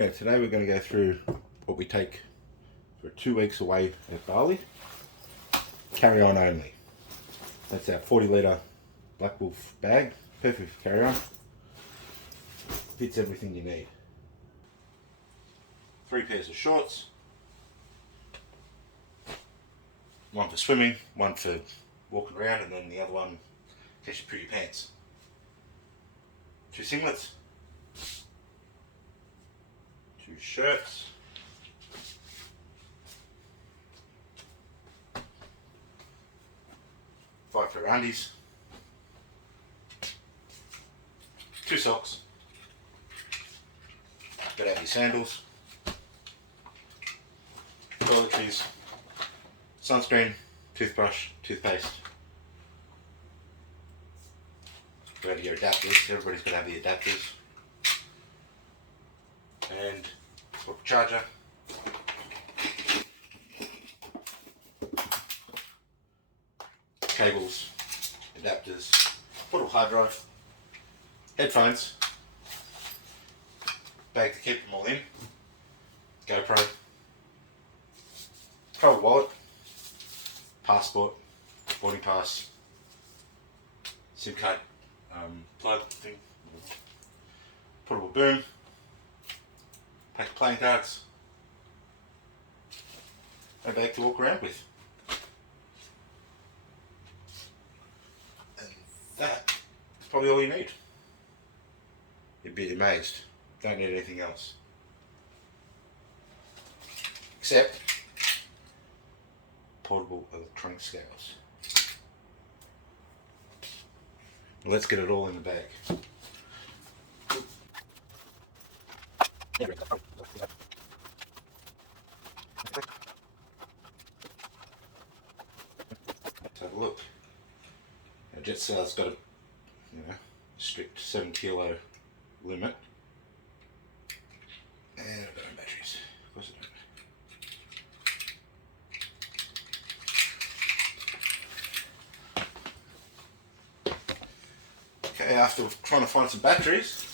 Okay, today we're going to go through what we take for 2 weeks away at Bali. Carry on only. That's our 40 litre Black Wolf bag. Perfect for carry on. Fits everything you need. 3 pairs of shorts. 1 for swimming, 1 for walking around, and then the other one in case you poo your pants. 2 singlets. 2 shirts. 5 pair of undies. 2 socks. Got out your sandals. Toiletries. Sunscreen. Toothbrush. Toothpaste. Got your adapters. Everybody's got to have the adapters. And charger. Cables. Adapters. Portable hard drive. Headphones. Bag to keep them all in. GoPro. Travel wallet. Passport. Boarding pass. SIM card. Plug thing. Portable boom. Pack of playing cards. A bag to walk around with. And that is probably all you need. You'd be amazed. Don't need anything else. Except portable electronic scales. Let's get it all in the bag. Let's have a look. Our jet sail's got a strict 7 kilo limit. And I've got no batteries. Of course I don't. Okay, after trying to find some batteries,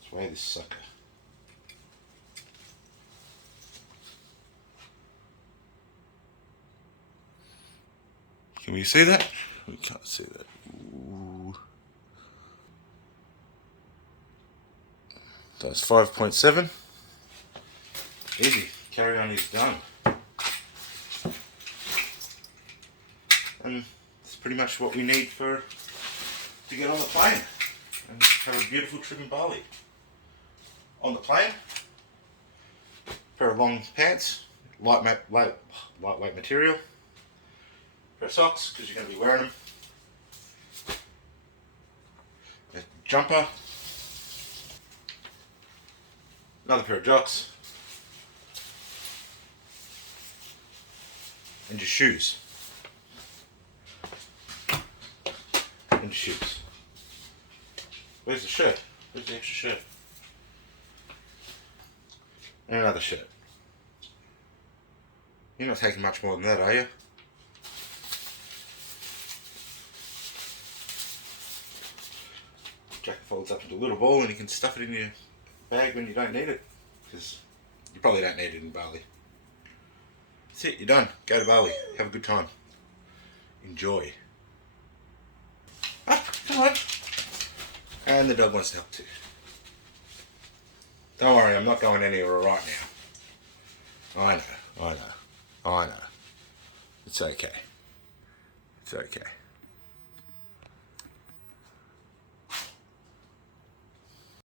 let's weigh this sucker. Can we see that? We can't see that. Ooh. That's 5.7. Easy. Carry on is done. And that's pretty much what we need to get on the plane and have a beautiful trip in Bali. On the plane, pair of long pants, lightweight material, pair of socks because you're going to be wearing them, a jumper, another pair of jocks, and your shoes. And your shoes. Where's the shirt? Where's the extra shirt? And another shirt. You're not taking much more than that, are you? Jacket folds up into a little ball and you can stuff it in your bag when you don't need it, because you probably don't need it in Bali. That's it, you're done. Go to Bali, have a good time, enjoy. Ah, come on. And the dog wants to help too. Don't worry, I'm not going anywhere right now. I know. It's okay. It's okay.